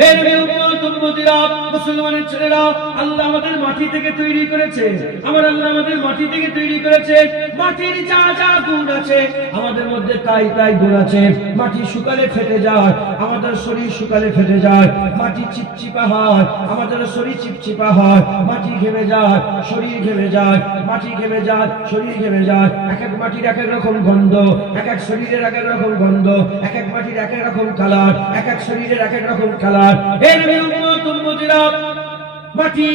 হে নবীর উম্মত উম্মতিরা, মুসলমানের ছেলেরা, আল্লাহ আমাদের মাটি থেকে তৈরি করেছে। আমার আল্লাহ আমাদের মাটি থেকে তৈরি করেছে। মাটির যা যা গুণ আছে আমাদের মধ্যে তাই তাই গুণ আছে। মাটি শুকালে ফেটে যায়, আমাদের শরীর শুকালে ফেটে যায়। মাটি চিপচিপা হয়, আমাদের শরীর চিপচিপা হয়। মাটি ঘেমে যায়, শরীর ঘেমে যায়। মাটি ঘেমে যায়, শরীর ঘেমে যায়। এক এক মাটির এক এক রকম গন্ধ, এক এক শরীরের এক এক রকম গন্ধ, এক এক মাটির এক এক রকম কালার, এক এক শরীরের এক এক রকম কালার। হে নবীর উম্মত উম্মতিরা, মাটি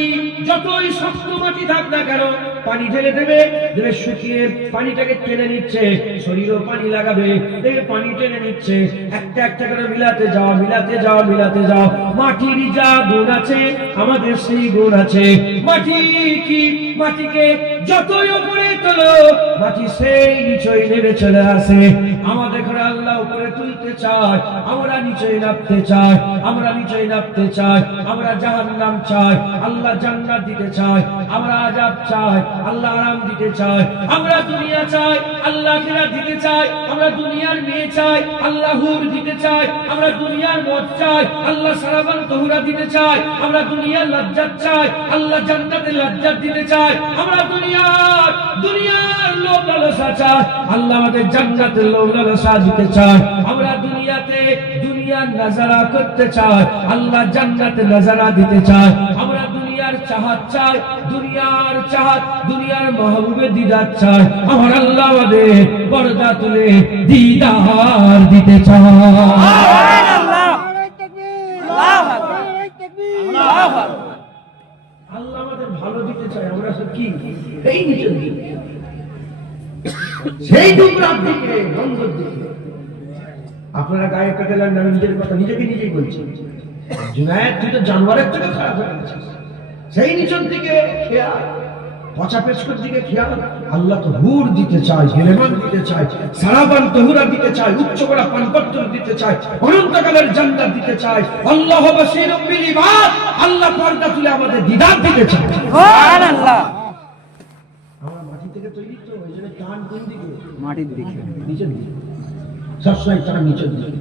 যতই শক্ত মাটি থাক না কেন, পানি ঢেলে দেবে, দেবে শুকিয়ে পানিটাকে টেনে নিচ্ছে। শরীরও পানি লাগাবে, দেখে পানি টেনে নিচ্ছে। একটা একটা করে মিলাতে যাও, মিলাতে যাও, মিলাতে যাও। মাটির যা গুণ আছে আমাদের সেই গুণ আছে। মাটি কি, মাটিকে যতই উপরে তোলো মাটি সেই নিচেই নেমে চলে আসে। আমাদের ঘরে আল্লাহ উপরে তুলতে চায়, আমরা নিচে নামতে চাই। আমরা নিচে নামতে চাই, আমরা জাহান্নাম চাই, আল্লাহ জান্নাত দিতে চায়। আমরা আযাব চাই, আল্লাহ আরাম দিতে চায়। আমরা দুনিয়া চাই, আল্লাহ আখিরাত দিতে চাই। আমরা দুনিয়ার মেয়ে চাই, আল্লাহ হুর দিতে চাই। আমরা দুনিয়ার মদ চাই, আল্লাহ সারাবান তহুরা দিতে চাই। আমরা দুনিয়ার লজ্জাত চাই, আল্লাহ জান্নাতের লজ্জাত দিতে চাই। আমরা দুনিয়ার লোভ লালসা চাই, আল্লাহ আমাদের জান্নাতের লোভ লালসা দিতে চাই। আমরা দুনিয়ার নাজারা করতে চাই, আল্লাহ জান্নাতের নাজারা দিতে চাই। আমরা দুনিয়ার চাহাত চাই, দুনিয়ার মাহবুবে দিদার চাই। আমার আল্লাহ আমাদের পর্দা তুলে দিদার দিতে চাই। আল্লাহ আমাদের ভালো দিতে চাই। আমরা সব কি এই নিচের দিকে, সেই টুকরার দিকে, গন্ধর দিকে। আপনারা গায়ে কাটালেন না, নিজের কথা নিজেকে নিজেই বলছেন। জুনায়েদ, তুই তো জানোয়ারের থেকে খারাপ হয়ে গেছিস। সেই নিচের দিকে খেয়াল, পচা পেশকর দিকে খেয়াল। আল্লাহ তো হুর দিতে চায়, গেলেমান দিতে চায়, সারাবান তহুরা দিতে চায়, উচ্চ করা পানপত্র দিতে চায়, অনন্তকালের জান্নাত দিতে চায়। আল্লাহ বাসীরুম বিল ইবাদ, আল্লাহ পর্দা তুলে আমাদের দিদার দিতে চায়। সুবহানাল্লাহ। আমরা মাটি থেকে তৈরি, তো ওই জন্য কান কোন দিকে? মাটির দিকে, নিচের দিকে। সবসময় তারা নিচের দিকে।